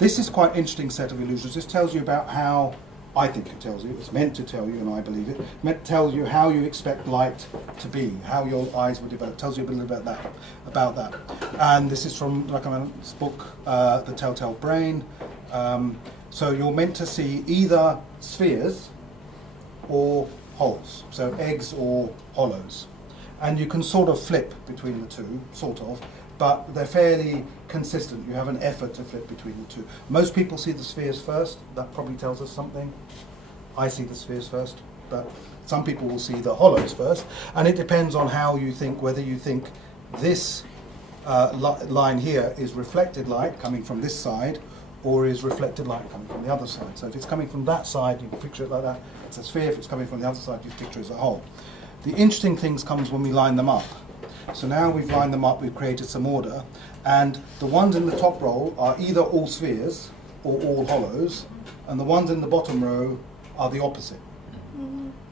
This is quite an interesting set of illusions. This tells you about how, I think it tells you, it's meant to tell you, and I believe it, meant to tell you how you expect light to be, how your eyes will develop. It tells you a little bit about that. And this is from this book, The Telltale Brain. So you're meant to see either spheres or holes, so eggs or hollows. And you can sort of flip between the two, sort of, but they're fairly consistent. You have an effort to flip between the two. Most people see the spheres first. That probably tells us something. I see the spheres first, but some people will see the hollows first. And it depends on how you think, whether you think this line here is reflected light coming from this side, or is reflected light coming from the other side. So if it's coming from that side, you picture it like that. It's a sphere. If it's coming from the other side, you picture it as a hole. The interesting things comes when we line them up. So now we've lined them up, we've created some order, and the ones in the top row are either all spheres or all hollows, and the ones in the bottom row are the opposite.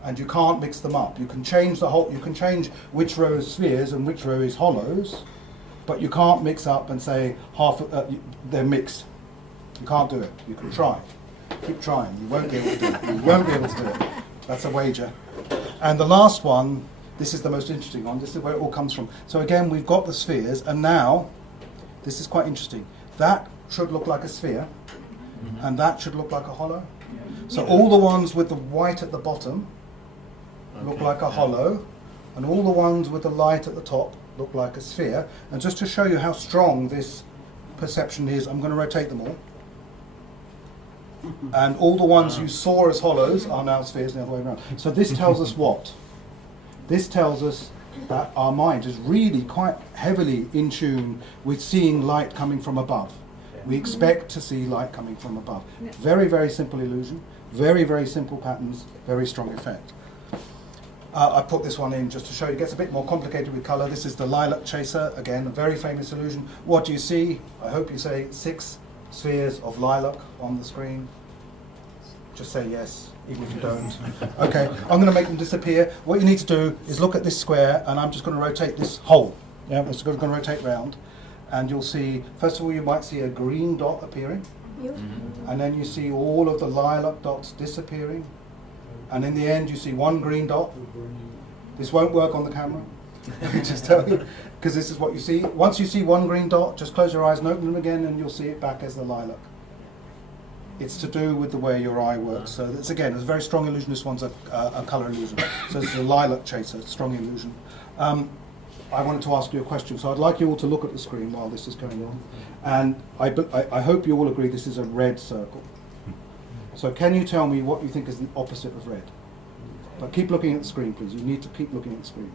And you can't mix them up. You can change you can change which row is spheres and which row is hollows, but you can't mix up and say they're mixed. You can't do it. You can try. Keep trying. You won't be able to do it. You won't be able to do it. That's a wager. And the last one, this is the most interesting one. This is where it all comes from. So again, we've got the spheres, and now, this is quite interesting. That should look like a sphere, and that should look like a hollow. So all the ones with the white at the bottom look like a hollow, and all the ones with the light at the top look like a sphere. And just to show you how strong this perception is, I'm going to rotate them all. And all the ones you saw as hollows are now spheres the other way around. So this tells us what? This tells us that our mind is really quite heavily in tune with seeing light coming from above. We expect to see light coming from above. Very, very simple illusion, very, very simple patterns, very strong effect. I put this one in just to show you. It gets a bit more complicated with colour. This is the lilac chaser, again, a very famous illusion. What do you see? I hope you say 6 spheres of lilac on the screen. Just say yes, even if you don't. Okay, I'm going to make them disappear. What you need to do is look at this square, and I'm just going to rotate this whole. Yeah, it's going to rotate round, and you'll see, first of all, you might see a green dot appearing, and then you see all of the lilac dots disappearing, and in the end you see one green dot. This won't work on the camera, let me just tell you, because this is what you see. Once you see one green dot, just close your eyes and open them again, and you'll see it back as the lilac. It's to do with the way your eye works. So it's again, it's a very strong illusion. This one's a colour illusion. So it's a lilac chaser, strong illusion. I wanted to ask you a question. So I'd like you all to look at the screen while this is going on. And I hope you all agree this is a red circle. So can you tell me what you think is the opposite of red? But keep looking at the screen, please. You need to keep looking at the screen.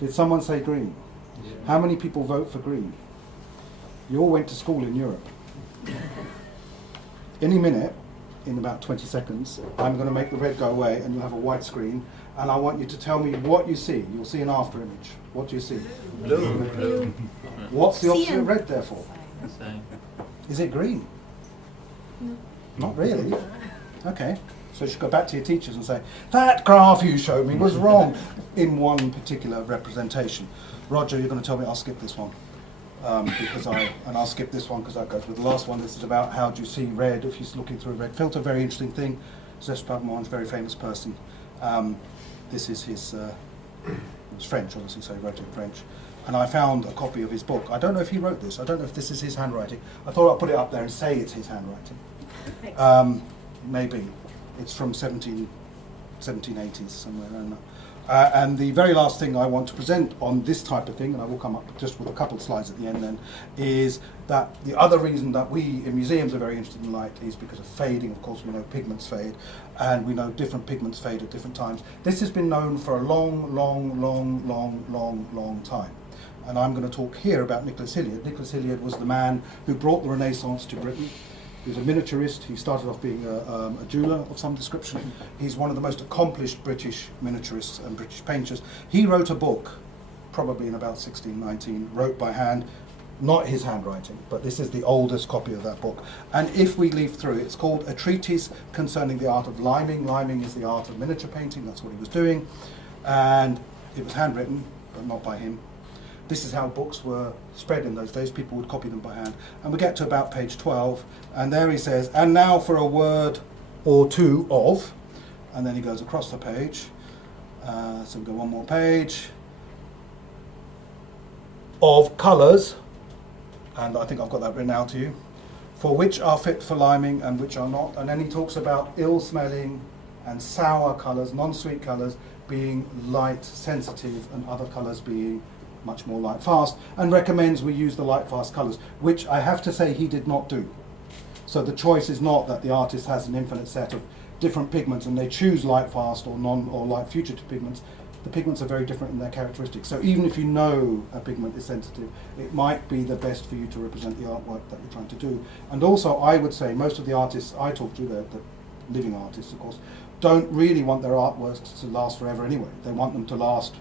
Did someone say green? Yeah. How many people vote for green? You all went to school in Europe. Any minute, in about 20 seconds, I'm going to make the red go away and you'll have a white screen, and I want you to tell me what you see. You'll see an after image. What do you see? Blue. What's the opposite of red, therefore? Is it green? No. Not really. Okay. So you should go back to your teachers and say, that graph you showed me was wrong in one particular representation. Roger, you're going to tell me I'll skip this one. I'll skip this one because that goes with the last one. This is about how do you see red if you're looking through a red filter. Very interesting thing. Zespard, very famous person. This is his, it was French obviously, so he wrote it in French. And I found a copy of his book. I don't know if he wrote this. I don't know if this is his handwriting. I thought I'd put it up there and say it's his handwriting. Maybe. It's from 1780s, somewhere around that. And the very last thing I want to present on this type of thing, and I will come up just with a couple of slides at the end then, is that the other reason that we in museums are very interested in light is because of fading. Of course, we know pigments fade, and we know different pigments fade at different times. This has been known for a long, long, long, long, long, long time. And I'm going to talk here about Nicholas Hilliard. Nicholas Hilliard was the man who brought the Renaissance to Britain. He was a miniaturist. He started off being a jeweller of some description. He's one of the most accomplished British miniaturists and British painters. He wrote a book, probably in about 1619, wrote by hand, not his handwriting, but this is the oldest copy of that book. And if we leaf through, it's called A Treatise Concerning the Art of Liming. Liming is the art of miniature painting, that's what he was doing. And it was handwritten, but not by him. This is how books were spread in those days. People would copy them by hand. And we get to about page 12, and there he says, and now for a word or two of, and then he goes across the page. So we go one more page. Of colours, and I think I've got that written out to you, for which are fit for liming and which are not. And then he talks about ill-smelling and sour colours, non-sweet colours, being light sensitive and other colours being much more light fast, and recommends we use the light fast colours, which I have to say he did not do. So the choice is not that the artist has an infinite set of different pigments and they choose light fast or non or light fugitive pigments. The pigments are very different in their characteristics. So even if you know a pigment is sensitive, it might be the best for you to represent the artwork that you're trying to do. And also, I would say most of the artists I talk to, the living artists, of course, don't really want their artworks to last forever anyway. They want them to last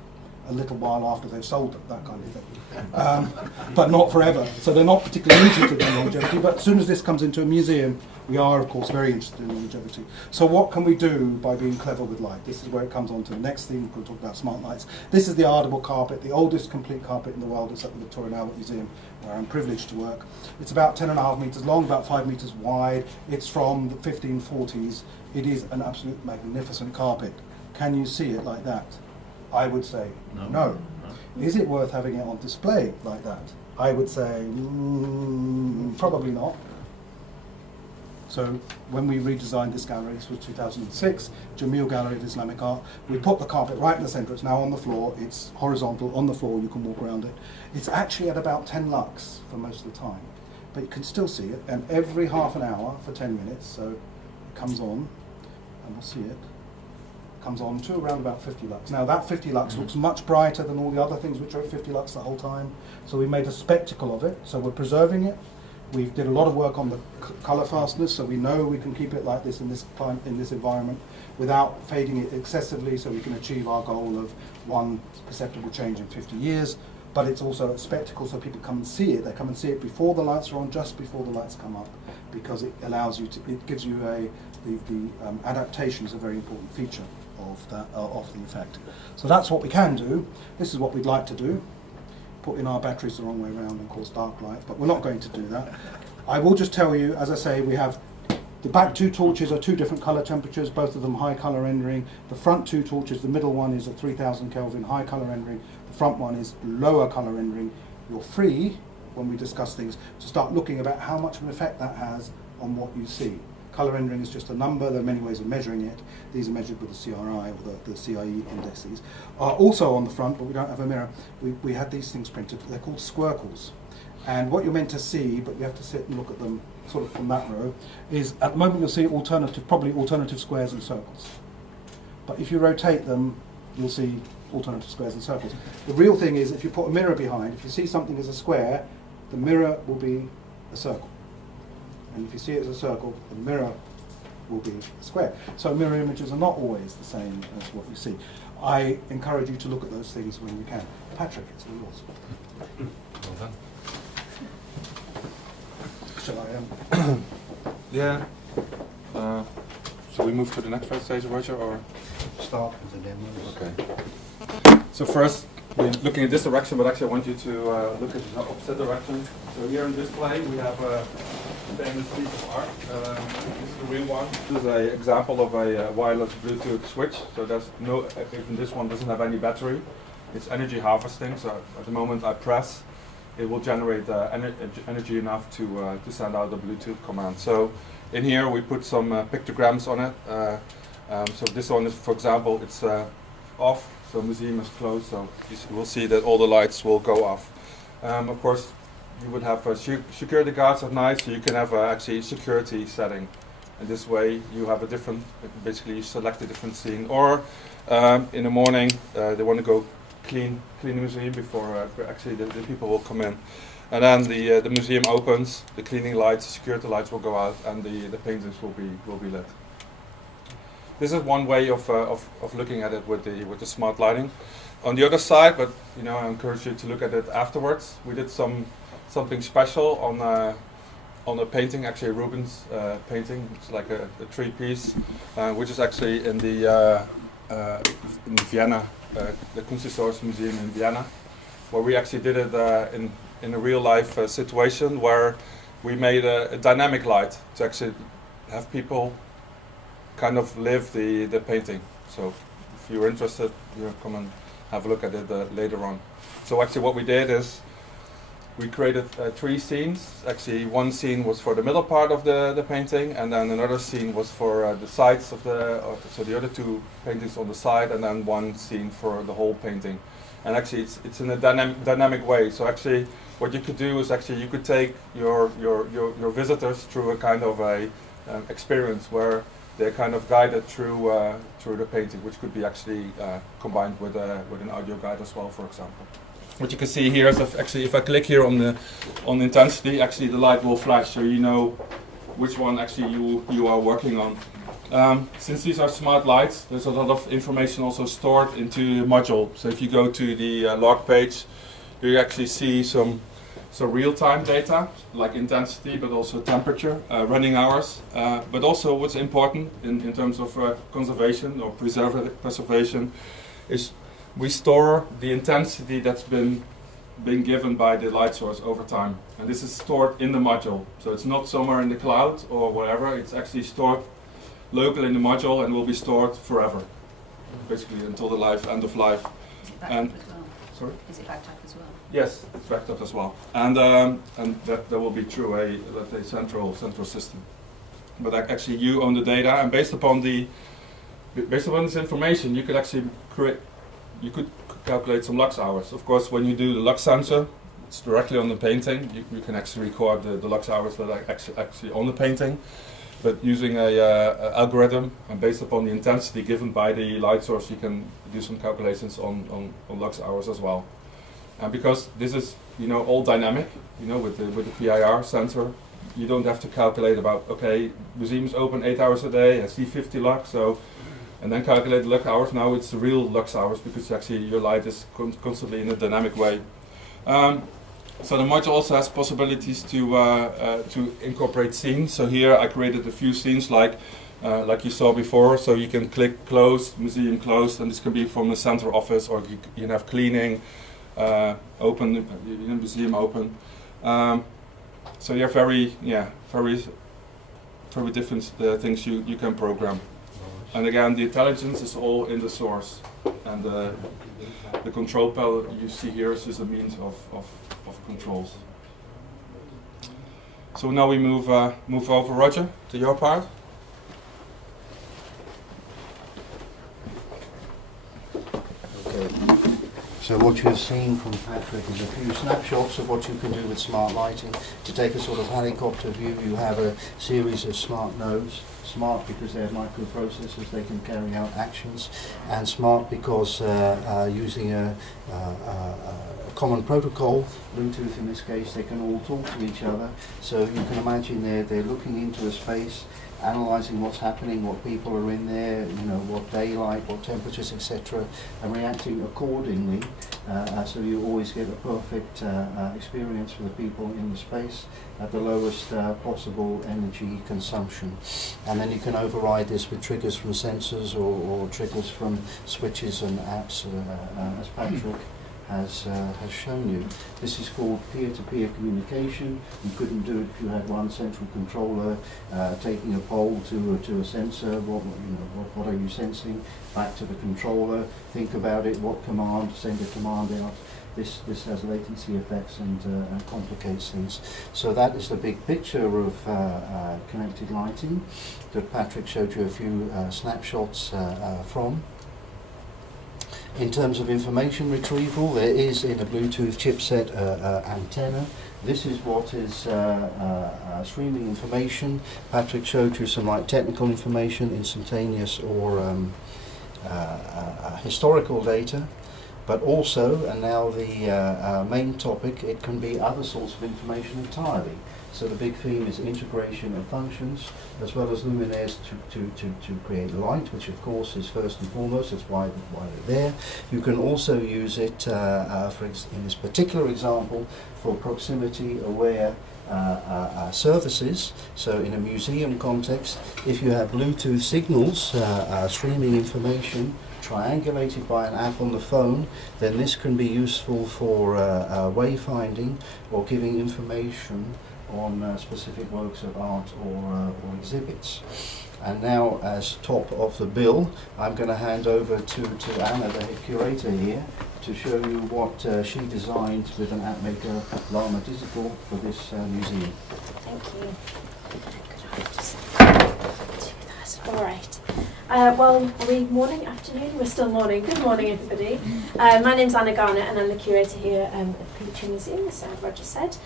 a little while after they've sold them, that kind of thing. But not forever. So they're not particularly interested in longevity, but as soon as this comes into a museum, we are, of course, very interested in longevity. So what can we do by being clever with light? This is where it comes on to the next thing. We'll talk about smart lights. This is the Ardable carpet, the oldest complete carpet in the world. It's at the Victoria and Albert Museum, where I'm privileged to work. It's about 10.5 metres long, about 5 metres wide. It's from the 1540s. It is an absolute magnificent carpet. Can you see it like that? I would say no. Is it worth having it on display like that? I would say probably not. So when we redesigned this gallery, this was 2006, Jamil Gallery of Islamic Art, we put the carpet right in the centre. It's now on the floor. It's horizontal on the floor. You can walk around it. It's actually at about 10 lux for most of the time, but you can still see it. And every half an hour for 10 minutes, so it comes on, and we'll see it. Comes on to around about 50 lux. Now that 50 lux looks much brighter than all the other things which are at 50 lux the whole time. So we made a spectacle of it. So we're preserving it. We did a lot of work on the colour fastness, so we know we can keep it like this in this climate, in this environment, without fading it excessively, so we can achieve our goal of one perceptible change in 50 years. But it's also a spectacle, so people come and see it. They come and see it before the lights are on, just before the lights come up, because it allows you to. It gives you the adaptation is a very important feature of that of the effect. So that's what we can do. This is what we'd like to do. Put in our batteries the wrong way around and cause dark light, but we're not going to do that. I will just tell you, as I say, we have the back two torches are two different colour temperatures, both of them high colour rendering. The front two torches, the middle one is at 3000 Kelvin, high colour rendering. The front one is lower colour rendering. You're free, when we discuss things, to start looking about how much of an effect that has on what you see. Colour rendering is just a number. There are many ways of measuring it. These are measured with the CRI or the CIE indices. Also on the front, but we don't have a mirror, we had these things printed. They're called squircles. And what you're meant to see, but you have to sit and look at them sort of from that row, is at the moment you'll see probably alternative squares and circles. But if you rotate them, you'll see alternative squares and circles. The real thing is, if you put a mirror behind, if you see something as a square, the mirror will be a circle. And if you see it as a circle, the mirror will be a square. So mirror images are not always the same as what you see. I encourage you to look at those things when you can. Patrick, it's all yours. Well done. Shall I? Yeah. So we move to the next stage, Roger, or? Start with the demos. Okay. So first, we're looking in this direction, but actually I want you to look at the opposite direction. So here on display we have a famous piece of art. This is the real one. This is an example of a wireless Bluetooth switch. So there's no, even this one doesn't have any battery. It's energy harvesting. So at the moment I press, it will generate energy enough to send out the Bluetooth command. So in here we put some pictograms on it. So this one is, for example, it's off. So museum is closed. So you will see that all the lights will go off. Of course, you would have security guards at night, so you can have actually security setting. And this way you have a different, basically you select a different scene. Or in the morning they want to go clean the museum before actually the people will come in. And then the museum opens, the cleaning lights, the security lights will go out, and the paintings will be lit. This is one way of looking at it with the smart lighting. On the other side, but I encourage you to look at it afterwards. We did something special on a painting, actually a Rubens painting. It's like a tree piece, which is actually in the in Vienna, the Kunsthistorisches Museum in Vienna. where we actually did it in a real life situation where we made a dynamic light to actually have people kind of live the painting. So if you're interested, you come and have a look at it later on. So actually what we did is we created 3 scenes. Actually one scene was for the middle part of the painting, and then another scene was for the sides of so the other 2 paintings on the side, and then one scene for the whole painting. And actually it's in a dynamic way. So actually what you could do is actually you could take your visitors through a kind of a experience where they're kind of guided through the painting, which could be actually combined with an audio guide as well, for example. What you can see here is if I click here on intensity, actually the light will flash, so you know which one actually you are working on. Since these are smart lights, there's a lot of information also stored into the module. So if you go to the log page, you actually see some real-time data, like intensity, but also temperature, running hours, but also what's important in terms of conservation or preservation is we store the intensity that's been given by the light source over time. And this is stored in the module. So it's not somewhere in the cloud or whatever, it's actually stored locally in the module and will be stored forever, basically until the end of life. Is it backed up as well? Sorry? Is it backed up as well? Yes, it's backed up as well. And that will be through a, let's say, central system. But actually you own the data, and based upon this information, you could actually calculate some lux hours. Of course, when you do the lux sensor, it's directly on the painting. You can actually record the lux hours that are actually on the painting. But using a algorithm, and based upon the intensity given by the light source, you can do some calculations on lux hours as well. And because this is all dynamic, with the PIR sensor, you don't have to calculate about, okay, museum's open 8 hours a day, I see 50 lux, so, and then calculate the lux hours. Now it's the real lux hours because actually your light is constantly in a dynamic way. So the module also has possibilities to incorporate scenes. So here I created a few scenes like you saw before. So you can click closed, museum closed, and this can be from the center office, or you can have cleaning, open, museum open. So there are very different things you can program. And again, the intelligence is all in the source, and the control panel you see here is just a means of controls. So now we move over, Roger, to your part. Okay. So what you've seen from Patrick is a few snapshots of what you can do with smart lighting. To take a sort of helicopter view, you have a series of smart nodes. Smart because they're microprocessors, they can carry out actions, and smart because using a common protocol, Bluetooth in this case, they can all talk to each other. So you can imagine they're looking into a space, analysing what's happening, what people are in there, what daylight, what temperatures, etc., and reacting accordingly. So you always get a perfect experience for the people in the space at the lowest possible energy consumption. And then you can override this with triggers from sensors or triggers from switches and apps, as Patrick has shown you. This is called peer-to-peer communication. You couldn't do it if you had one central controller taking a poll to a sensor. What are you sensing? Back to the controller. Think about it. What command? Send a command out. This has latency effects and complicates things. So that is the big picture of connected lighting that Patrick showed you a few snapshots from. In terms of information retrieval, there is in a Bluetooth chipset antenna. This is what is streaming information. Patrick showed you some technical information, instantaneous or historical data. But also, and now the main topic, it can be other sorts of information entirely. So the big theme is integration of functions, as well as luminaires to create light, which of course is first and foremost, that's why they're there. You can also use it, in this particular example, for proximity-aware services. So in a museum context, if you have Bluetooth signals streaming information triangulated by an app on the phone, then this can be useful for wayfinding or giving information on specific works of art or exhibits. And now, as top of the bill, I'm going to hand over to Anna, the head curator here, to show you what she designed with an app maker, Llama Digital, for this museum. Thank you. Could I just do that? All right. Well, are we morning, afternoon? We're still morning. Good morning, everybody. My name's Anya Garnett, and I'm the curator here at the Petrie Museum, as Roger said.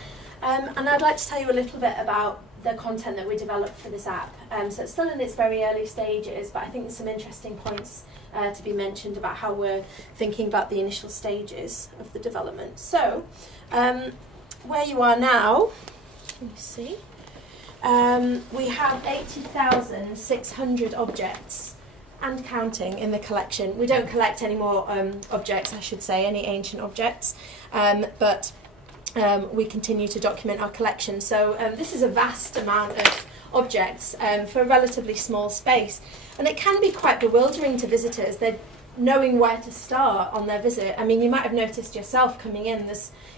And I'd like to tell you a little bit about the content that we developed for this app. So it's still in its very early stages, but I think there's some interesting points to be mentioned about how we're thinking about the initial stages of the development. So, where you are now, let me see, we have 80,600 objects and counting in the collection. We don't collect any more objects, I should say, any ancient objects, but we continue to document our collection. So this is a vast amount of objects for a relatively small space. And it can be quite bewildering to visitors. They're knowing where to start on their visit. I mean, you might have noticed yourself coming in,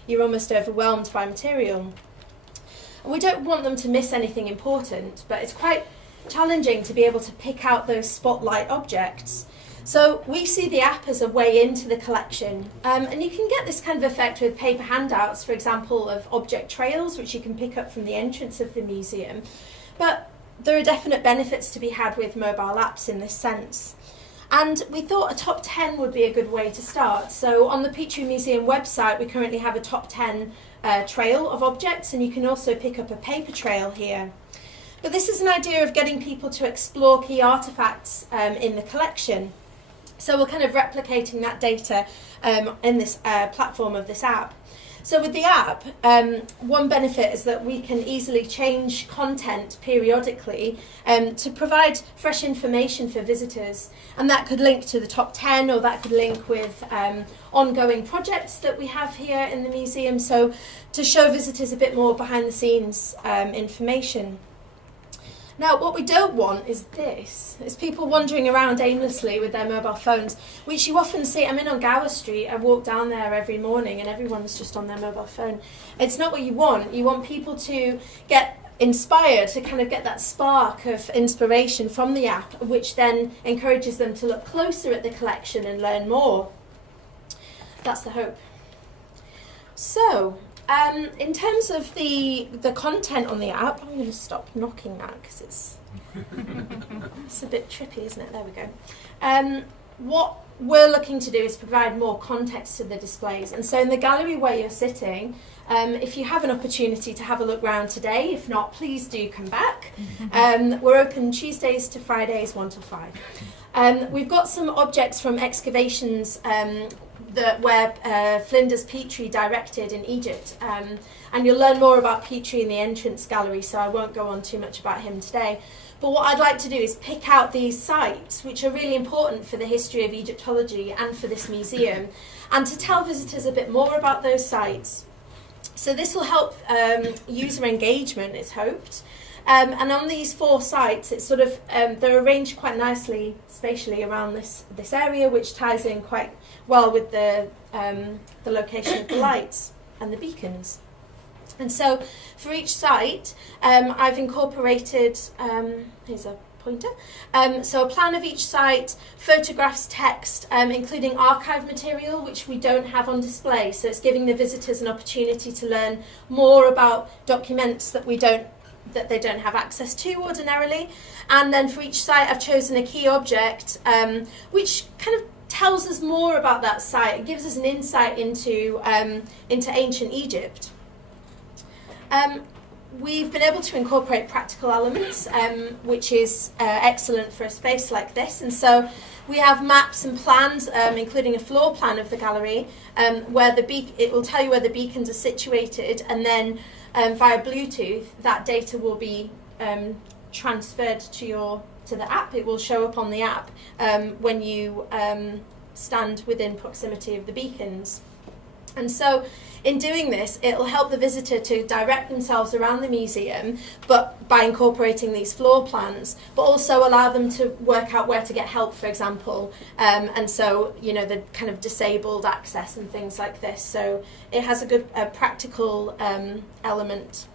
you're almost overwhelmed by material. And we don't want them to miss anything important, but it's quite challenging to be able to pick out those spotlight objects. So we see the app as a way into the collection, and you can get this kind of effect with paper handouts, for example, of object trails, which you can pick up from the entrance of the museum. But there are definite benefits to be had with mobile apps in this sense. And we thought a top 10 would be a good way to start. So on the Petrie Museum website, we currently have a top 10 trail of objects, and you can also pick up a paper trail here. But this is an idea of getting people to explore key artefacts in the collection. So we're kind of replicating that data in this platform of this app. So with the app, one benefit is that we can easily change content periodically to provide fresh information for visitors. And that could link to the top 10, or that could link with ongoing projects that we have here in the museum. So to show visitors a bit more behind the scenes information. Now, what we don't want is people wandering around aimlessly with their mobile phones, which you often see. I'm in on Gower Street, I walk down there every morning and everyone's just on their mobile phone. It's not what you want. You want people to get inspired, to kind of get that spark of inspiration from the app, which then encourages them to look closer at the collection and learn more. That's the hope. So, in terms of the content on the app, I'm going to stop knocking that because it's a bit trippy, isn't it? There we go. What we're looking to do is provide more context to the displays. And so in the gallery where you're sitting, if you have an opportunity to have a look round today, if not, please do come back. We're open Tuesdays to Fridays, 1 till 5. We've got some objects from excavations where Flinders Petrie directed in Egypt, and you'll learn more about Petrie in the entrance gallery, so I won't go on too much about him today. But what I'd like to do is pick out these sites which are really important for the history of Egyptology and for this museum, and to tell visitors a bit more about those sites. So this will help user engagement, it's hoped. And on these 4 sites, it's sort of they're arranged quite nicely spatially around this area, which ties in quite well with the location of the lights and the beacons. And so for each site, I've incorporated, here's a pointer, so a plan of each site, photographs, text, including archive material, which we don't have on display. So it's giving the visitors an opportunity to learn more about documents that they don't have access to ordinarily. And then for each site I've chosen a key object which kind of tells us more about that site. It gives us an insight into ancient Egypt. We've been able to incorporate practical elements, which is excellent for a space like this. And so we have maps and plans, including a floor plan of the gallery, where it will tell you where the beacons are situated, and then via Bluetooth, that data will be transferred to the app. It will show up on the app when you stand within proximity of the beacons. And so in doing this, it'll help the visitor to direct themselves around the museum, but by incorporating these floor plans, but also allow them to work out where to get help, for example, and so, you know, the kind of disabled access and things like this. So it has a good practical element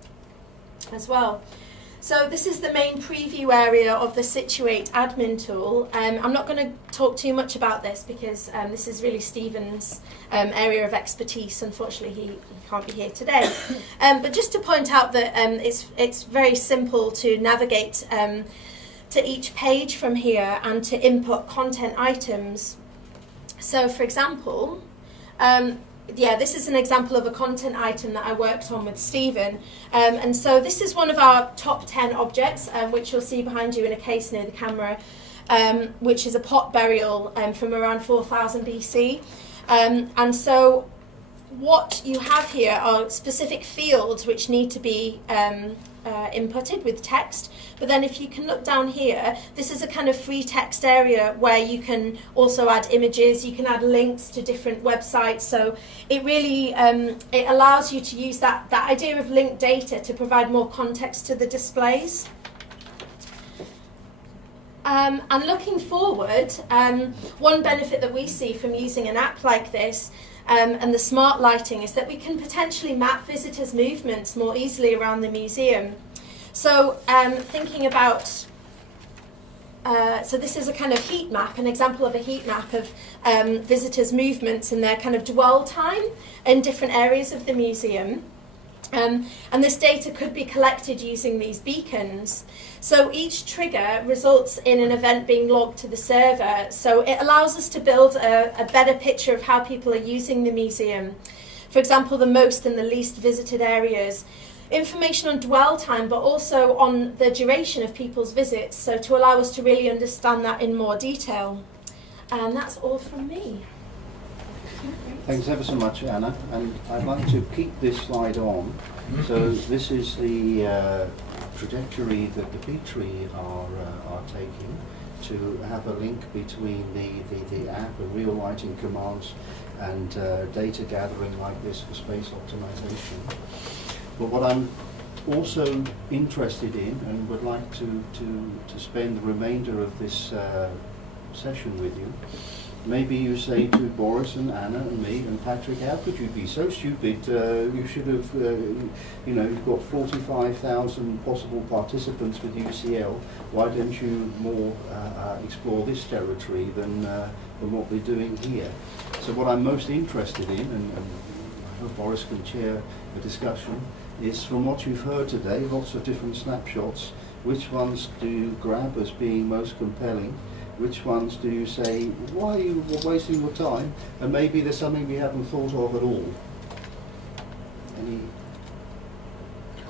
as well. So this is the main preview area of the Situate admin tool. I'm not going to talk too much about this because this is really Stephen's area of expertise. Unfortunately, he can't be here today. But just to point out that it's very simple to navigate to each page from here and to input content items. So for example, this is an example of a content item that I worked on with Stephen. And so this is one of our top 10 objects, which you'll see behind you in a case near the camera, which is a pot burial from around 4000 BC. And so what you have here are specific fields which need to be inputted with text. But then if you can look down here, this is a kind of free text area where you can also add images, you can add links to different websites. So it really it allows you to use that idea of linked data to provide more context to the displays. And looking forward, one benefit that we see from using an app like this and the smart lighting is that we can potentially map visitors' movements more easily around the museum. So thinking about, so this is a kind of heat map, an example of a heat map of visitors' movements and their kind of dwell time in different areas of the museum. And this data could be collected using these beacons. So each trigger results in an event being logged to the server. So it allows us to build a better picture of how people are using the museum. For example, the most and the least visited areas. Information on dwell time, but also on the duration of people's visits. So to allow us to really understand that in more detail. And that's all from me. Thanks ever so much, Anna. And I'd like to keep this slide on. So this is the trajectory that the Petrie are taking to have a link between the app and Relighting commands and data gathering like this for space optimization. But what I'm also interested in and would like to spend the remainder of this session with you. Maybe you say to Boris and Anna and me and Patrick, how could you be so stupid? You should have, you've got 45,000 possible participants with UCL. Why don't you more explore this territory than what we're doing here? So what I'm most interested in, and I hope Boris can chair the discussion, is from what you've heard today, lots of different snapshots, which ones do you grab as being most compelling? Which ones do you say, why are you wasting your time? And maybe there's something we haven't thought of at all. Any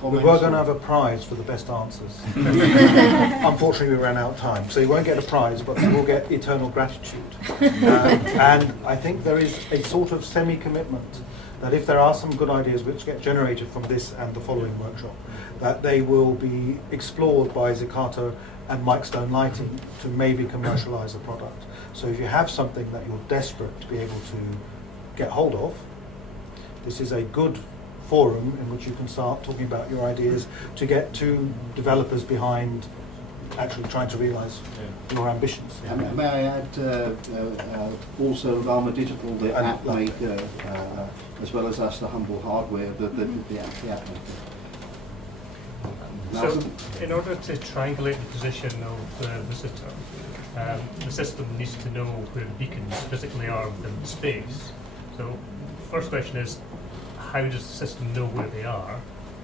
comments? We were going to have a prize for the best answers. Unfortunately, we ran out of time. So you won't get a prize, but you will get eternal gratitude. And I think there is a sort of semi-commitment that if there are some good ideas which get generated from this and the following workshop, that they will be explored by Zicata and Mike Stone Lighting to maybe commercialise a product. So if you have something that you're desperate to be able to get hold of, this is a good forum in which you can start talking about your ideas to get two developers behind actually trying to realise your ambitions. And may I add also Lama Digital, the app maker, as well as us, the humble hardware, the app maker. So, in order to triangulate the position of the visitor, the system needs to know where the beacons physically are within the space. So, first question is, how does the system know where they are?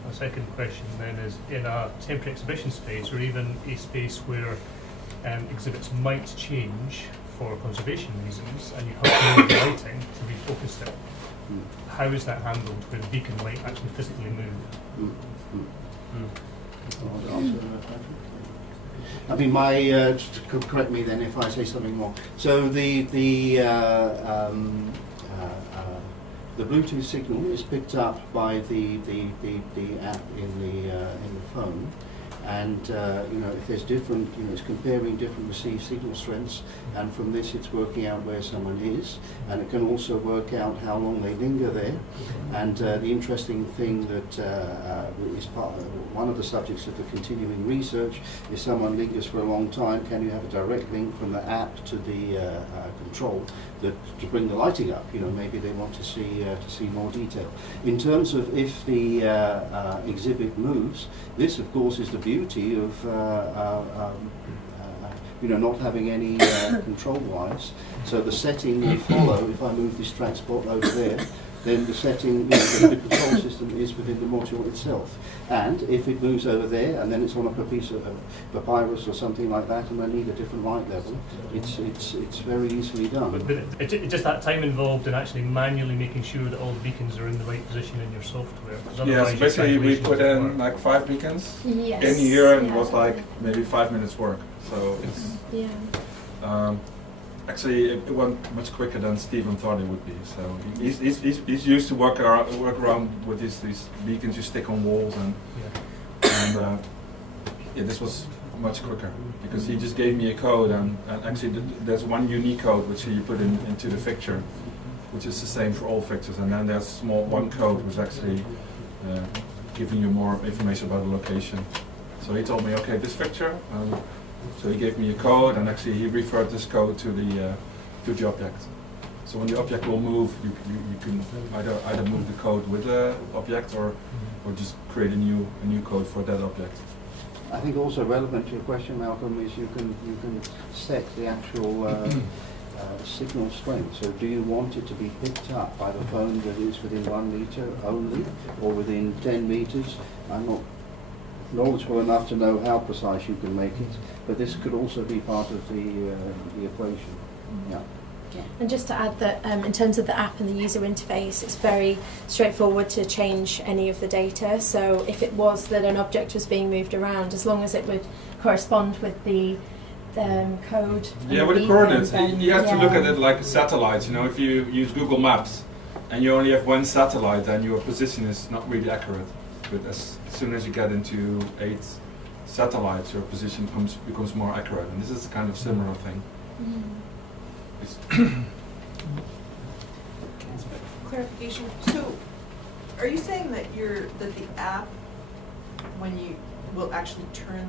The second question then is, in a temporary exhibition space, or even a space where exhibits might change for conservation reasons, and you have to move the lighting to refocus it, how is that handled where the beacon might actually physically move? I mean, correct me then if I say something wrong. So the Bluetooth signal is picked up by the app in the phone, And if there's different, it's comparing different received signal strengths, and from this it's working out where someone is, and it can also work out how long they linger there. And the interesting thing that is one of the subjects of the continuing research, if someone lingers for a long time, can you have a direct link from the app to the control to bring the lighting up? Maybe they want to see more detail. In terms of if the exhibit moves, this of course is the beauty of not having any control wise. So the setting will follow. If I move this track spot over there, then the setting, the control system is within the module itself. And if it moves over there, and then it's on a piece of papyrus or something like that, and I need a different light level, it's very easily done. But it's just that time involved in actually manually making sure that all the beacons are in the right position in your software. Yeah, so basically we put in like 5 beacons Yes. in here, and it Yeah. was like maybe 5 minutes work. So it's Yeah. actually it went much quicker than Stephen thought it would be. So he's used to work around with these beacons you stick on walls, and this was much quicker because he just gave me a code, and actually there's one unique code which you put into the fixture, which is the same for all fixtures, and then there's one code which actually giving you more information about the location. So he told me, okay, this fixture. So he gave me a code, and actually he referred this code to the object. So when the object will move, you can either move the code with the object or just create a new code for that object. I think also relevant to your question, Malcolm, is you can set the actual signal strength. So do you want it to be picked up by the phone that is within 1 meter only, or within 10 meters? I'm not knowledgeable enough to know how precise you can make it, but this could also be part of the equation. Yeah. And just to add that in terms of the app and the user interface, it's very straightforward to change any of the data. So if it was that an object was being moved around, as long as it would correspond with the code. Yeah, with the coordinates, you have to look at it like satellites. If you use Google Maps and you only have one satellite, then your position is not really accurate. But as soon as you get into 8 satellites, your position becomes more accurate, and this is a kind of similar thing. Clarification. So, are you saying that the app, when you will actually turn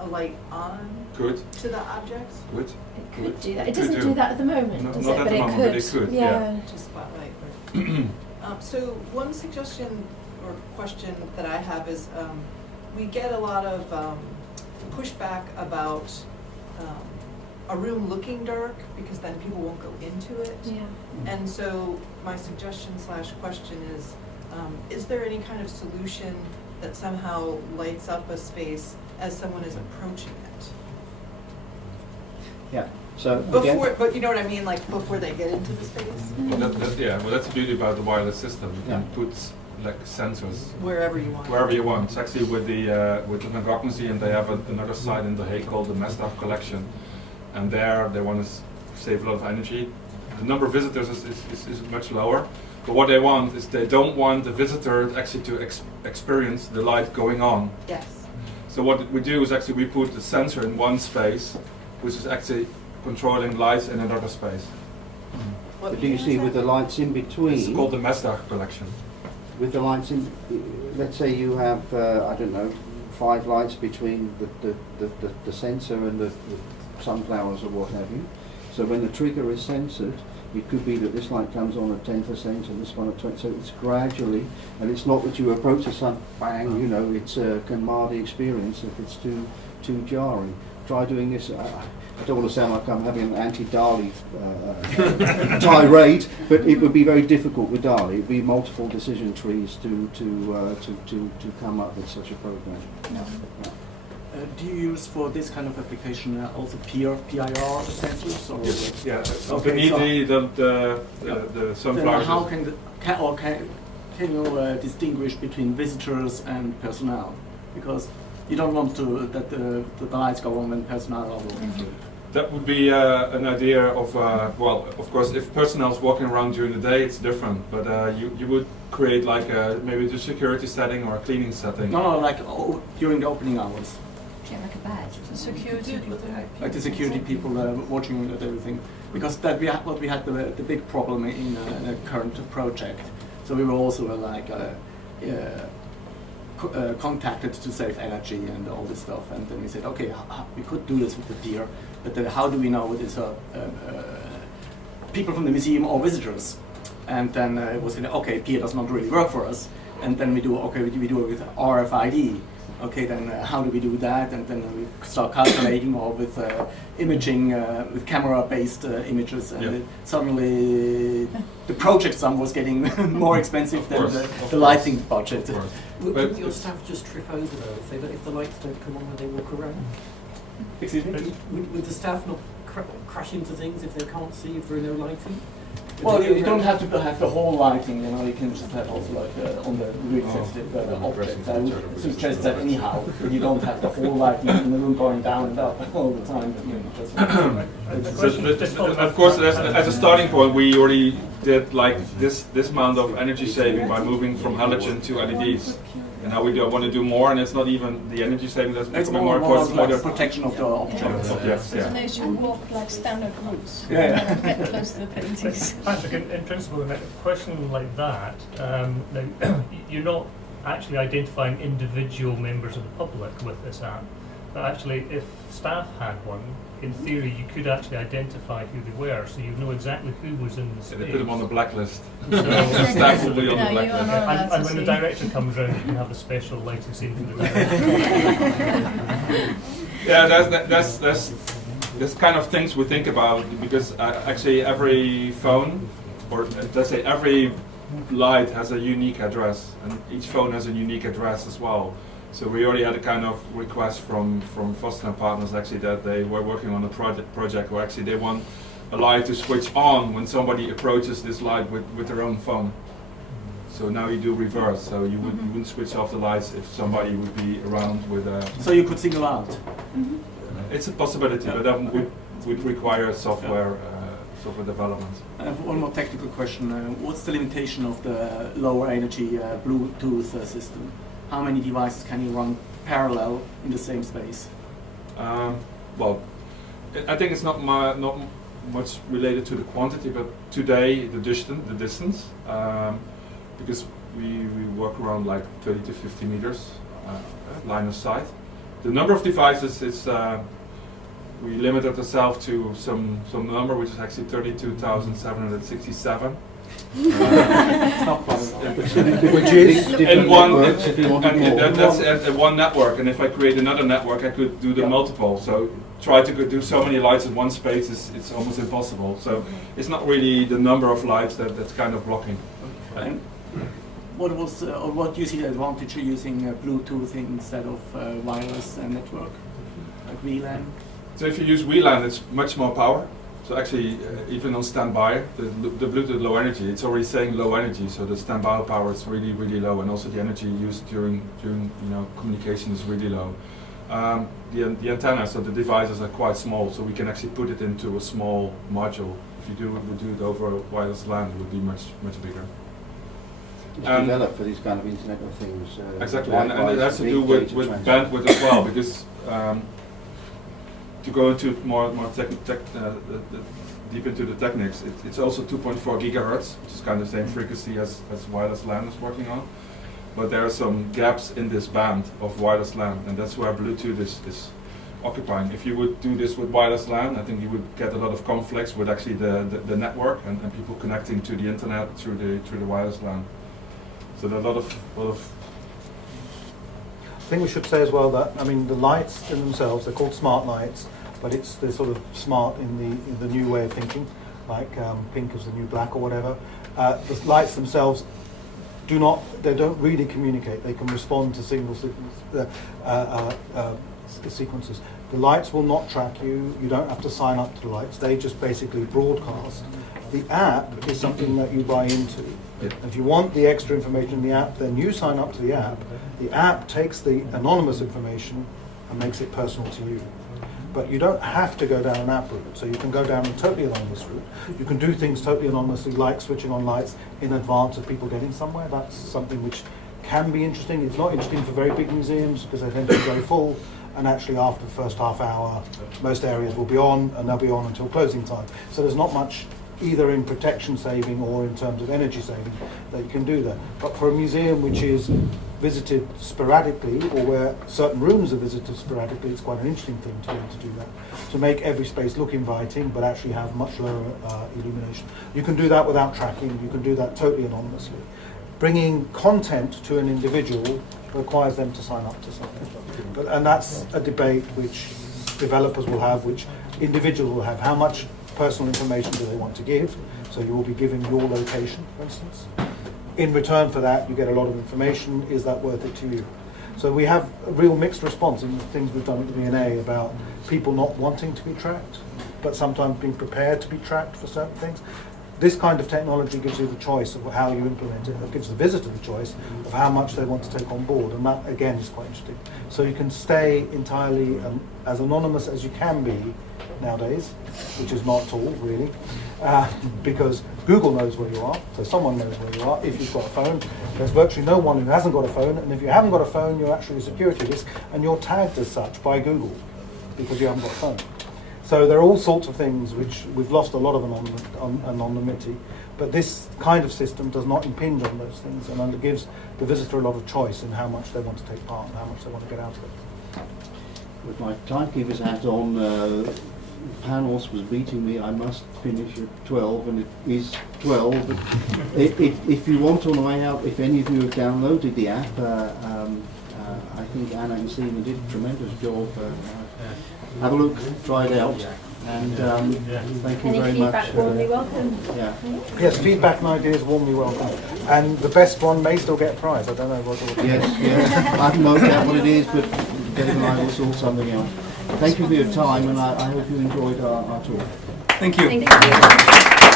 a light on Could. to the objects? Good. It could do that. It Could doesn't do that at the moment, No, does not it? at But the it moment, could. but it could, Yeah. Just spotlight. Right. So, one suggestion or question that I have is we get a lot of pushback about a room looking dark because then people won't go into it. Yeah. And so my suggestion / question is there any kind of solution that somehow lights up a space as someone is approaching it? Yeah. So But you know what I mean, like before they get into the space? Well, that's the beauty about the wireless system. You can Yeah. put like sensors Wherever you want. wherever you want. It's actually with the Van Gogh Museum, they have another site in The Hague called the Postdoc collection, and there they want to save a lot of energy. The number of visitors is much lower, but what they want is they don't want the visitor actually to experience the light going on. Yes. So what we do is actually we put the sensor in one space, which is actually controlling lights in another space. What But do you medium see is with the that? lights in between? It's called the Postdoc collection. With the lights in, let's say you have, 5 lights between the sensor and the sunflowers or what have you. So when the trigger is censored, it could be that this light comes on at 10% and this one at 20%. So it's gradually, and it's not that you approach the sun, bang, it can mar the experience if it's too jarring. Try doing this. I don't want to sound like I'm having an anti-Dali tirade, but it would be very difficult with Dali. It would be multiple decision trees to come up with such a program. Yeah. Do you use for this kind of application also PIR sensors? Or Yes. Yeah. Okay, Beneath so- the Then sunflowers. how can you distinguish between visitors and personnel? Because you don't want that the lights go on when personnel are walking through. That would be an idea of, well, of course, if personnel's walking around during the day, it's different. But you would create like maybe the security setting or a cleaning setting. No, like during the opening hours. Yeah, like a badge. Security. Like the security people watching at everything. Because that we had the big problem in a current project. So we were also contacted to save energy and all this stuff, and then we said, okay, we could do this with the pier, but then how do we know it's people from the museum or visitors? And then it was okay, pier does not really work for us, and then we do it with RFID. Okay, then how do we do that? And then we start calculating or with imaging, with camera-based images, and suddenly the project sum was getting more expensive than the lighting budget. Would your staff just trip over though if the lights don't come on when they walk around? Excuse me? Would the staff not crash into things if they can't see if there are no lighting? Well, you don't have to have the whole lighting, you can just have also like on the really sensitive objects. I would suggest that anyhow, you don't have the whole lighting in the room going down and up all the time. Of course, as a starting point, we already did like this amount of energy saving by moving from halogen to LEDs. And now we want to do more, and it's not even the energy saving that's becoming more important. It's more the protection of the objects. Yes, yeah. So they should walk like standard routes. Yeah. Get close to the paintings. Patrick, in principle, in a question like that, now, you're not actually identifying individual members of the public with this app, but actually if staff had one, in theory you could actually identify who they were, so you know exactly who was in the space. They put them on the blacklist. So Staff will be on the No, you blacklist. are not. and when the director comes round, you can have a special lighting scene for the director. Yeah, that's kind of things we think about, because actually every phone, or let's say every light has a unique address, and each phone has a unique address as well. So we already had a kind of request from Foster Partners actually that they were working on a project where actually they want a light to switch on when somebody approaches this light with their own phone. So now you do reverse, so you wouldn't switch off the lights if somebody would be around with a... So you could single out? It's a possibility, but that would require software development. I have one more technical question. What's the limitation of the lower energy Bluetooth system? How many devices can you run parallel in the same space? Well, I think it's not much related to the quantity, but today the distance, because we work around like 30 to 50 meters line of sight. The number of devices is we limited ourselves to some number which is actually 32,767. It's not quite Which is And one, networks, that's at one network, and if I create another network, I could do the multiple. So try to do so many lights in one space it's almost impossible. So it's not really the number of lights that's kind of blocking. And what do you see the advantage of using Bluetooth instead of wireless network, like VLAN? So if you use WLAN, it's much more power. So actually, even on standby, the Bluetooth low energy, it's already saying low energy. So the standby power is really, really low, and also the energy used during communication is really low. The antenna, so the devices are quite small, so we can actually put it into a small module. If you would do it over wireless LAN, it would be much bigger. It's developed for these kind of Internet of Things. Exactly, and it has to do with bandwidth as well, because to go into more deep into the techniques, it's also 2.4 gigahertz, which is kind of the same frequency as wireless LAN is working on. But there are some gaps in this band of wireless LAN, and that's where Bluetooth is occupying. If you would do this with wireless LAN, I think you would get a lot of conflicts with actually the network and people connecting to the internet through the wireless LAN. So there are a lot of I think we should say as well that, I mean, the lights in themselves, they're called smart lights, but they're sort of smart in the new way of thinking, like pink is the new black or whatever. The lights themselves they don't really communicate. They can respond to sequences. The lights will not track you. You don't have to sign up to the lights. They just basically broadcast. The app is something that you buy into. If you want the extra information in the app, then you sign up to the app. The app takes the anonymous information and makes it personal to you. But you don't have to go down an app route, so you can go down a totally anonymous route. You can do things totally anonymously, like switching on lights in advance of people getting somewhere. That's something which can be interesting. It's not interesting for very big museums because they tend to be very full, and actually after the first half hour, most areas will be on, and they'll be on until closing time. So there's not much either in protection saving or in terms of energy saving that you can do that. But for a museum which is visited sporadically, or where certain rooms are visited sporadically, it's quite an interesting thing to be able to do that, to make every space look inviting but actually have much lower illumination. You can do that without tracking, you can do that totally anonymously. Bringing content to an individual requires them to sign up to something. And that's a debate which developers will have, which individuals will have. How much personal information do they want to give? So you will be giving your location, for instance. In return for that, you get a lot of information. Is that worth it to you? So we have a real mixed response in the things we've done at the V&A about people not wanting to be tracked, but sometimes being prepared to be tracked for certain things. This kind of technology gives you the choice of how you implement it. It gives the visitor the choice of how much they want to take on board, and that again is quite interesting. So you can stay entirely as anonymous as you can be nowadays, which is not at all really, because Google knows where you are, so someone knows where you are. If you've got a phone, there's virtually no one who hasn't got a phone, and if you haven't got a phone, you're actually a security risk, and you're tagged as such by Google because you haven't got a phone. So there are all sorts of things which we've lost a lot of anonymity, but this kind of system does not impinge on those things, and it gives the visitor a lot of choice in how much they want to take part and how much they want to get out of it. With my timekeeper's hat on, Panos was beating me. I must finish at 12, and it is 12. But if you want on the way out, if any of you have downloaded the app, I think Anna and Stephen did a tremendous job. Have a look, try it out, and thank you very much. Any feedback, warmly welcome. Yeah. Yes, feedback and ideas warmly welcome. And the best one may still get a prize. I don't know what. Yes. I haven't worked out what it is, but Kevin and I will sort something out. Thank you for your time, and I hope you enjoyed our talk. Thank you. Thank you.